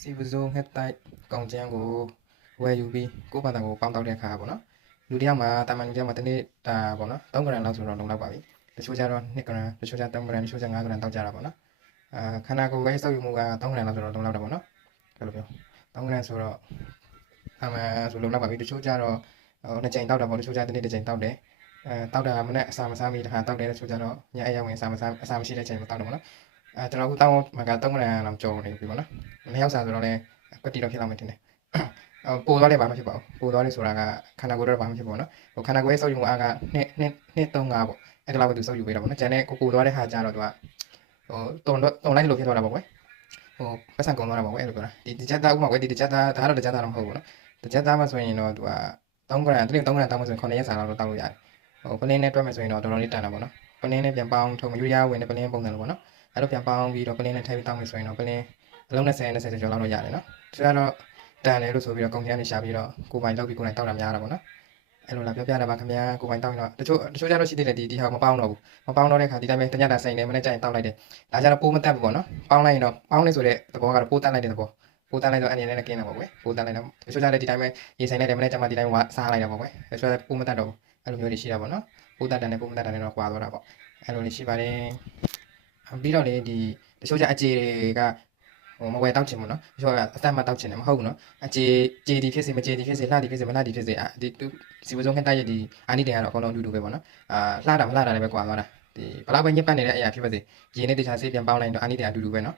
စီပဇုံဟက်တိုက်ကောင်ကျန်းကိုဝယ်ယူပြီးကိုယ့်ဘာသာကိုပေါင်းတောက်တဲ့အခါပေါ့နော်လူတစ်ယောက်မှာတာမန်လူတစ်ယောက်မှာတစ်နေ့တာပေါ့နော်3 gram လောက်ဆိုတော့လုံလောက်ပါပြီတချို့ကျတော့2 gram တချို့ကျ3 gram တချို့ကျ5 gram တောက်ကြတာပေါ့နော်ခန္ဓာကိုယ်ရဲ့စောက်ယူမှုက3 gram လောက်ဆိုတော့လုံလောက်တာပေါ့နော်ဘယ်လိုပြော3 gram ဆိုတော့အမှန်ဆိုလုံလောက်ပါပြီတချို့ကျတော့နှစ်ကြိမ်တောက်တာပေါ့တချို့ကျတစ်နေ့တစ်ကြိမ်တောက်တယ်တောက်တာမနေ့အစာမစားမီတစ်ခါတောက်တယ်တချို့ကျတော့ညအိပ်ရောက်ဝင်အစာမစားအစာမရှိတဲ့ချိန်မှာတောက်တယ်ပေါ့နော်ကျွန်တော်အခုတောင်းမှာက3 gram လောက်ကျော်နေပြီပေါ့နော်နှစ်ယောက်စာဆိုတော့လည်းကွက်တီတော့ဖြစ်လောက်မှတင်တယ်ပိုသွားတယ်ဘာမှဖြစ်ပါဘူးပိုသွားတယ်ဆိုတာကခန္ဓာကိုယ်တော့ဘာမှဖြစ်ပါဘူးနော်ဟိုခန္ဓာကိုယ်ရဲ့စောက်ယူမှုအားက2 3 5ပေါ့အဲ့ဒါလောက်ပဲသူစောက်ယူပေးတာပေါ့နော်ကျန်တဲ့ကိုပိုသွားတဲ့ဟာကြတော့သူကတုံလိုက်လို့ဖြစ်သွားတာပေါ့ကွယ်ပတ်စံကုန်သွားတာပေါ့ကွယ်အဲ့လိုပြောတာဒီချက်သားဥမာကွယ်ဒီချက်သားဒါကတော့ချက်သားတော့မဟုတ်ဘူးနော်ချက်သားမှဆိုရင်တော့သူက3 gram တစ်နေ့3 gram တောင်းမှဆိုရင်9ရက်စာလောက်တော့တောက်လို့ရတယ်ပလင်းနဲ့တွက်မယ်ဆိုရင်တော့တော်တော်လေးတန်တာပေါ့နော်ပလင်းနဲ့ပြန်ပေါင်းထုံယူရီးယားဝင်တဲ့ပလင်းပုံစံလိုပေါ့နော်အဲ့လိုပြန်ပေါင်းပြီးတော့ပလင်းနဲ့ထည့်ပြီးတောင်းမယ်ဆိုရင်တော့ပလင်းအလုံး20ကျော်လောက်တော့ရတယ်နော်ဒါကတော့တန်တယ်လို့ဆိုပြီးတော့ကုန်ကျန်းနေရှာပြီးတော့ကိုပိုင်လောက်ပြီးကိုယ်တိုင်တောက်တာများတာပေါ့နော်အဲ့လိုလာပြောပြတာပါခင်ဗျာကိုပိုင်တောက်ရင်တော့တချို့ကျတော့ရှိသေးတယ်ဒီဟာမပေါင်းတော့ဘူးမပေါင်းတော့တဲ့ခါဒီတိုင်းပဲတညတာစိန်နေမနေ့ကျရင်တောက်လိုက်တယ်ဒါကြတော့ပိုးမတက်ဘူးပေါ့နော်ပေါင်းလိုက်ရင်တော့ပေါင်းနေဆိုတဲ့သဘောကတော့ပိုးတက်လိုက်တဲ့သဘောပိုးတက်လိုက်တော့အနေနဲ့လည်းကင်းတာပေါ့ကွယ်ပိုးတက်လိုက်တော့တချို့ကျလည်းဒီတိုင်းပဲရေဆိုင်လိုက်တယ်မနေ့ကျမှဒီတိုင်းဝါစားလိုက်တာပေါ့ကွယ်တချို့ပိုးမတက်တော့ဘူးအဲ့လိုမျိုးတွေရှိတာပေါ့နော်ပိုးတက်တယ်နဲ့ပိုးမတက်တယ်နဲ့တော့ကွာသွားတာပေါ့အဲ့လိုလေးရှိပါတယ်ပြီးတော့လေဒီတချို့ကျအခြေတွေကမဝယ်တောက်ချင်ဘူးနော်တချို့ကအသက်မတောက်ချင်တယ်မဟုတ်ဘူးနော်အခြေဒီဖြစ်စေမအခြေဒီဖြစ်စေလှဒီဖြစ်စေမလှဒီဖြစ်စေဒီစီဝစုံခက်တိုက်ရဒီအာနိတင်ကတော့အကုန်လုံးအတူတူပဲပေါ့နော်လှတာမလှတာလည်းပဲကွာသွားတာဒီဘလောက်ပဲညစ်ပတ်နေတဲ့အရာဖြစ်ပါစေရေနဲ့တခြားဆေးပြန်ပေါင်းလိုက်တော့အာနိတင်အတူတူပဲနော်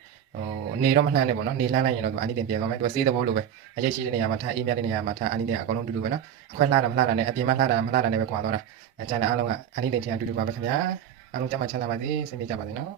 နေတော့မလှမ်းနဲ့ပေါ့နော်နေလှမ်းလိုက်ရင်တော့သူအာနိတင်ပြန်သွားမယ်သူဆေးသဘောလိုပဲအရေးရှိတဲ့နေရာမှာထားအေးမြတဲ့နေရာမှာထားအာနိတင်အကုန်လုံးအတူတူပဲနော်အခွက်လှတာမလှတာနဲ့အပြင်မှာလှတာမလှတာနဲ့ပဲကွာသွားတာကျန်တဲ့အားလုံးကအာနိတင်ချင်းအတူတူပါပဲခင်ဗျာအားလုံးကြမှာချမ်းသာပါစေစိတ်ပြေကြပါစေနော်